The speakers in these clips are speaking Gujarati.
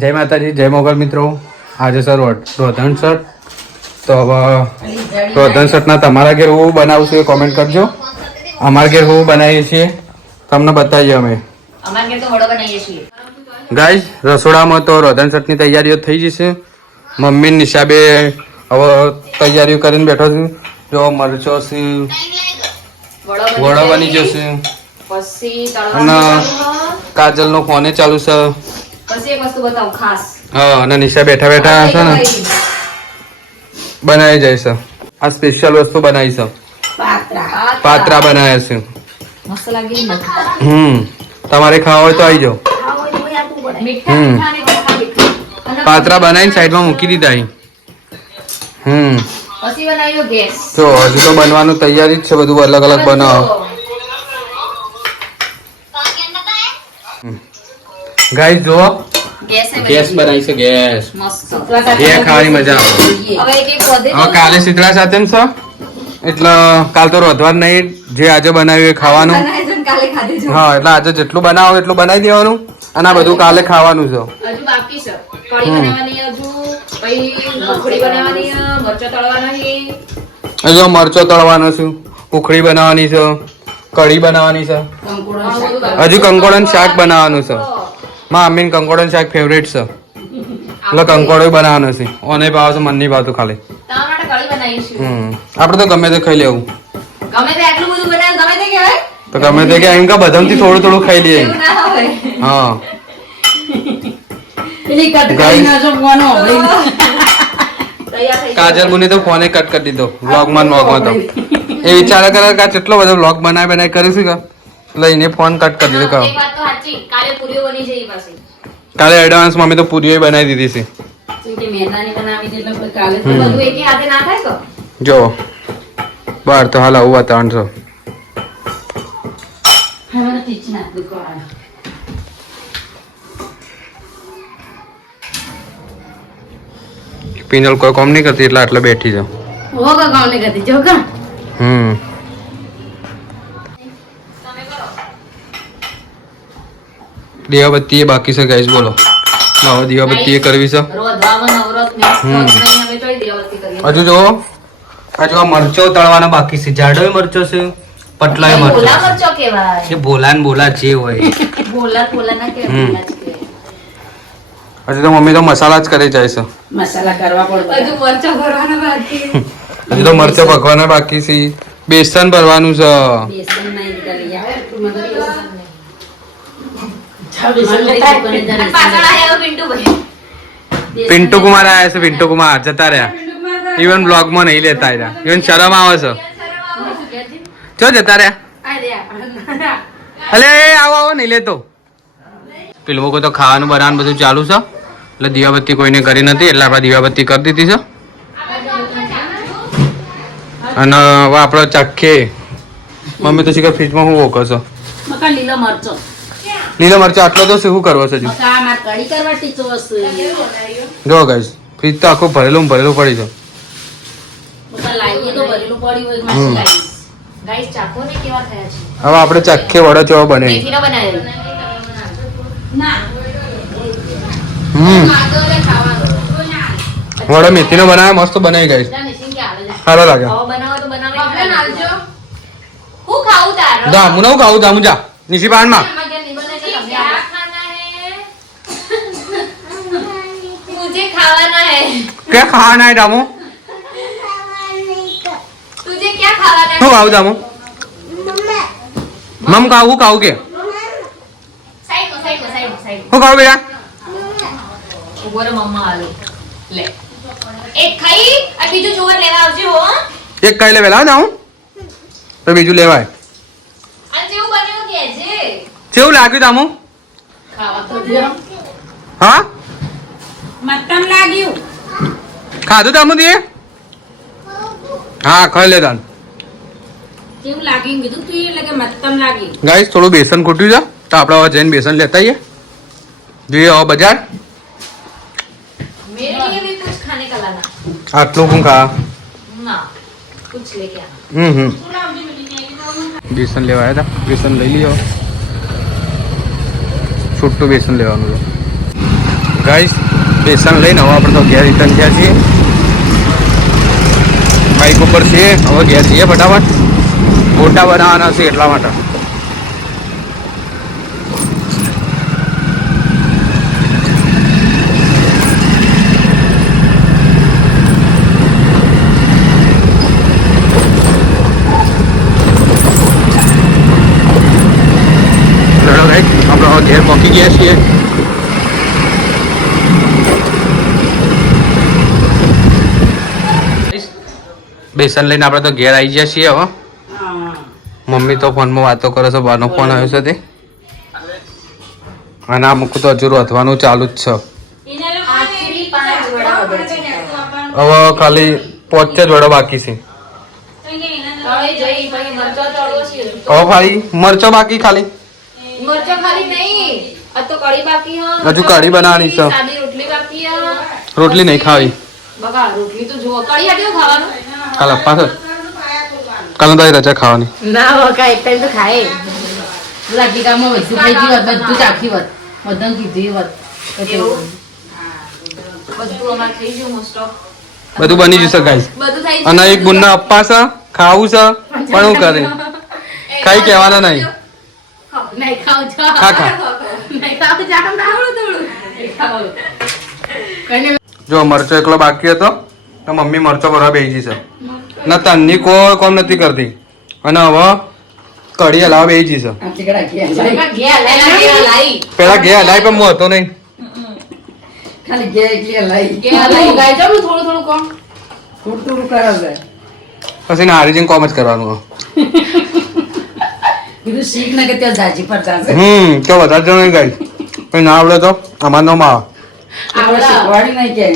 જય માતાજી, જય મોગલ મિત્રો. આજે સર રોધન શર્ટ. તો હવે રોધન શર્ટના તમારા ઘેર હું બનાવું છું એ કોમેન્ટ કરજો. અમારા ઘેર હું બનાવીએ છીએ તમને બતાવીએ અમે. ગાઈઝ, રસોડામાં તો રોધન શર્ટની તૈયારીઓ થઈ જશે. મમ્મી નિશાબે હવે તૈયારીઓ કરીને બેઠો છું. જો મરચો છે, વડો બની જશે અને કાજલનો ફોને ચાલુ છે. પછી એક વસ્તુ બતાવું ખાસ. હા, અને નિશા બેઠા બેઠા છે ને બનાવી જાય છે. આ સ્પેશિયલ વસ્તુ બનાવી છે. પાત્રા બનાવ્યા છે. મસ્ત લાગી. તમારે ખાવા હોય તો આવી જાઓ. પાત્રા બનાવીને સાઈડમાં મૂકી દીધા અહીં. પછી બનાવ્યો ગેસ. જો હજુ તો બનવાનું તૈયારી જ છે. બધું અલગ અલગ બનાવો. ગાઈસ જુઓ, ગેસ બનાવી છે. ગેસ ખાવાની મજા આવે. હવે કાલે શીતળા સાથે છે એટલે કાલ તો રોધવા નહીં. જે આજે બનાવ્યું એ ખાવાનું. હા, એટલે આજે જેટલું બનાવો એટલું બનાવી દેવાનું અને આ બધું કાલે ખાવાનું છે. હજુ બાકી છે. કઢી બનાવવાની, હજુ પછી ઉખડી બનાવવાની, મરચો તળવાની. હજુ મરચો તળવાનો છે, ઉખડી બનાવવાની છે, કઢી બનાવવાની છે, હજુ કંકોડન શાક બનાવવાનું છે. માં અમીન કંકોડન શાક ફેવરેટ છે એટલે કંકોડો બનાવવાનો છે. ઓને ભાવ છે, મન નહીં ભાવતું ખાલી. આપડે તો ગમે તે ખાઈ લેવું. તો ગમે તે કે એમ કે બધામાંથી થોડું થોડું ખાઈ લઈએ. હા, કાજલ મુની તો ફોને કટ કરી દીધો વ્લોગમાં તો એ વિચાર કરે કે કેટલો બધો વ્લોગ બનાવી કરીશું કે લઈને ફોન કટ કરી દીધો. કાલે એડવાન્સ મમ્મી તો પૂરીઓ બનાવી દીધી છે. જો બહાર તો હાલ આવું વાતાવરણ છે. પિનલ કોઈ કામ નહીં કરતી એટલે આટલે બેઠી છે. દીવાબત્તી એ બાકી છે ગાઈસ. બોલો, હવે દીવાબત્તી એ કરવી છે. હજુ જો હજુ આ મરચો તળવાના બાકી છે. જાડો મરચો છે, પટલા મરચો છે. બોલા ને બોલા જે હોય. હજુ તો મમ્મી તો મસાલા જ કરી જાય છે. મસાલા કરવા પડે. હજુ મરચો ભરવાના બાકી. હજુ તો મરચો ભરવાના બાકી છે. બેસન ભરવાનું છે. પિન્ટુ કુમાર આયા છે. પિન્ટુ કુમાર જતા રહ્યા. ઇવન બ્લોગ માં નહીં લેતા રહ્યા. ઇવન શરમ આવે છે. ચો જતા રહ્યા. અલે આવો આવો નહીં લેતો. પેલું લોકો તો ખાવાનું બનાવવાનું બધું ચાલુ છે એટલે દીવાબત્તી કોઈને કરી નથી એટલે આપણે દીવાબત્તી કરી દીધી છે. અને હવે આપણે ચાખીએ. મમ્મી તો શીખર ફ્રીજમાં હું વોકો છો. લીલો મરચો આટલો તો શું કરવો છે? જો ગાઈસ, ફ્રીજ તો આખું ભરેલું ભરેલું પડી છે. હવે આપણે ચાખીએ વડો કેવો બને. વડો મેથી નો બનાવે મસ્ત બનાવી ગઈ. સારો લાગે. જામુ ના ખાવું. જામુ જા નિશી પાન માં. क्या खाना है जामू? तुझे क्या खाना है? હું ખાવું જામુ? મમ ખાવું ખાવું કે હું ખાવું બેટા? ઉભો રે મમ્મા આલો લે. એક ખાઈ અને બીજું જોર લેવા આવજો હો. એક ખાઈ લે વેલા જાઉં તો બીજું લેવાય. આ જેવું બન્યું કે જે કેવું લાગ્યું જામુ? ખાવા તો દે. હા, મતમ લાગ્યું. ખાધું જામુ દીએ? હા, ખાઈ લે દાન. કેવું લાગ્યું કીધું તું એટલે કે મતમ લાગી. ગાઈસ, થોડું બેસન ખૂટ્યું છે તો આપણે હવે જઈને બેસન લેતા આવીએ. જોઈએ હવે બજાર. मेरे लिए भी कुछ खाने का लाना. આટલું હું ખા. ના कुछ लेके आना. બેસન લેવા આવ્યા હતા. બેસન લઈ લ્યો. છૂટું બેસન લેવાનું છે. ગાઈસ બેસન લઈને હવે આપણે તો ઘેર રિટર્ન થયા છીએ. બાઈક ઉપર છીએ, હવે ઘેર જઈએ ફટાફટ. ફોટા બનાવવાના છે એટલા માટે. આપણે ઘેર પહોંચી ગયા છીએ. બેસન લઈને આપણે તો ઘેર આવી ગયા છીએ હવે. મમ્મી તો ફોનમાં વાતો કરે છે, બહારનો ફોન આવ્યો છે તે. અને આ મૂકું તો હજુ રોધવાનું ચાલુ જ છે. હવે ખાલી 5 જ વડો બાકી છે. હવે ખાલી મરચો બાકી ખાલી. મરચો ખાલી નહીં, આ તો કઢી બાકી હ. હજુ કઢી બનાવવાની છે. સાદી રોટલી બાકી હ. રોટલી નહીં ખાવી. બગા રોટલી તો જો કઢી હાટે ખાવાનું. કાલ અપ્પા છે. કાલ તો રજા ખાવાની. ના બકા એક ટાઈમ તો ખાય. લાગી કામમાં વસ્તુ ખાઈ ગઈ હોત, બધું ચાખી હોત, બધાને કીધું હોત. એવું? બધું અમાર થઈ ગયું મોસ્ટ ઓફ. બધું બની જશે ગાઈસ. બધું થઈ ગયું. અને એક ગુણના અપ્પા છે, ખાવું છે પણ હું કરે ખાઈ કહેવાના નહીં. નહીં ખાવ છો. ખા ખા. નહીં ખાવ છો. આમ રાવડું દોડું. નહીં ખાવ. કને જો મરચો એકલો બાકી હતો તો મમ્મી મરચો ભરવા બેસી છે. ના તનની કોઈ કોમ નથી કરતી. અને હવે કઢી હલાવા બેસી છે. આ ચીકડા ગયા લાઈ. પેલા ઘે હલાય પણ હું હતો નહીં. ખાલી ગયા એકલી લાઈ. ગયા લાઈ. ગાય જાવ થોડું થોડું કોમ. થોડું થોડું કરાવે. પછી નારી જઈને કોમ જ કરવાનું. કીધું શીખ ના કે ત્યાં જાજી પર જાશે. તો વધારે જણ ગાય કઈ ના આવડે તો અમાર નો માં આપણે શીખવાડી નહીં કે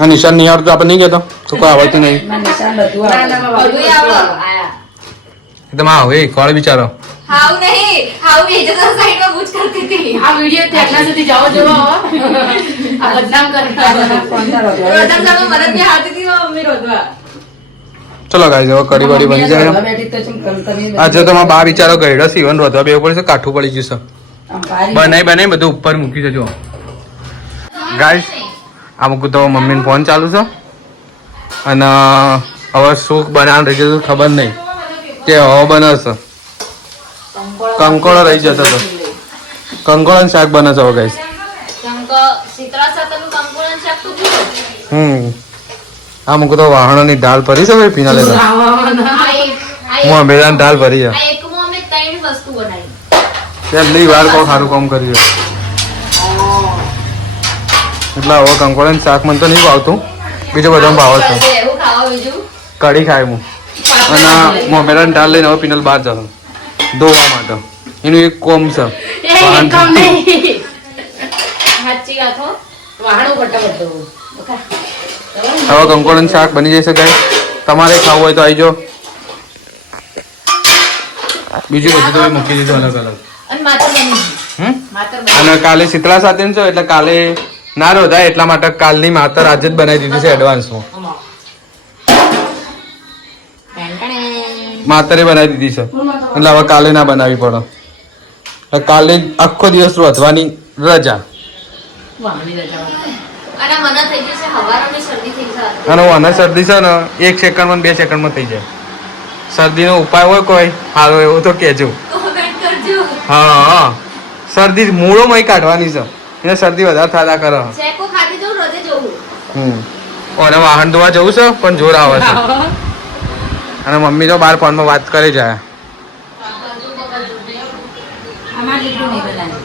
આ નિશાન નહીં આવડતું આપણે નહીં કહેતો તો કોઈ આવડતું નહીં. ના નિશાન બધું આવે. બધું આવડો. આયા. એકદમ આવે કોળ બિચારો. હાવ નહીં, હાવ એ જતો સાઈડમાં બૂચ કરતી હતી. આ વિડિયો તેટલા સુધી જાઓ જોવો આ બદનામ કરતા રોધા સામે મદદ બી હાલતી હતી મમ્મી રોધવા. ચલો ગાઈસ હવે કઢી બડી બની જાય. બેઠી તો ચમ કરતા આજે તો મારા બા બિચારો ગયડો છે ઈવન રોધવા બેવું પડશે, કાઠું પડી જશે. બનાવી બધું ઉપર મૂકી દેજો ગાઈસ. આ મૂકું તો મમ્મીનો ફોન ચાલુ છે અને હવે શું બનાવવાનું રહી જતું ખબર નહીં કે હવે બનાવશે. કંકોળો રહી જતો હતો. કંકોળાનું શાક બને છે હવે ગાઈસ. શીતળા સાથેનું કંકુળન શાક તો કેવું? આ મૂકું તો વાહણોની દાળ ભરી છે ભાઈ પીના લેતા. હું બેદાની દાળ ભરી છે. આ એકમાં અમે 3 વસ્તુ બનાવી. પહેલી વાર કોઈ સારું કામ કર્યું એટલે હવે કંકોડાનું શાક મને તો નહીં ભાવતું, બીજું બધામાં ભાવે છે. એવું ખાવા બીજું કઢી ખાય હું અને મોમેરાની દાળ લઈને હવે પીનલ બહાર જવાનું ધોવા માટે. એનું એક કોમ છે. સાચી વાત હો. વાહણું ફટાફટ દઉં. હવે કંકોડાનું શાક બની જશે ગાય. તમારે ખાવું હોય તો આવી જાઓ. બીજું બધું તો મૂકી દીધું અલગ અલગ. અને માત્ર બની ગયું. માત્ર બની અને કાલે શીતળા સાથે છે એટલે કાલે ના રોધાય એટલા માટે કાલની માતર આજે જ બનાવી દીધી છે એડવાન્સમાં. માતરે બનાવી દીધી છે એટલે હવે કાલે ના બનાવી પડે. કાલે આખો દિવસ રોધવાની રજા. વાહણી રજા. અને મને થઈ ગયું છે હવારોની શરદી થઈ છે. અને મને શરદી છે ને 1 સેકન્ડમાં 2 સેકન્ડમાં થઈ જાય. શરદીનો ઉપાય હોય કોઈ સારો એવો તો કહેજો. કોમેન્ટ કરજો. હા શરદી મૂળોમાં કાઢવાની છે. એને શરદી વધારે થતા કરે. ચેકો ખાધી જવું રોજે જવું. અને વાહન ધોવા જવું છે પણ જોર આવે છે. અને મમ્મી તો બહાર ફોનમાં વાત કરી જાય. અમારે જેટલું નહીં બનાવ્યું.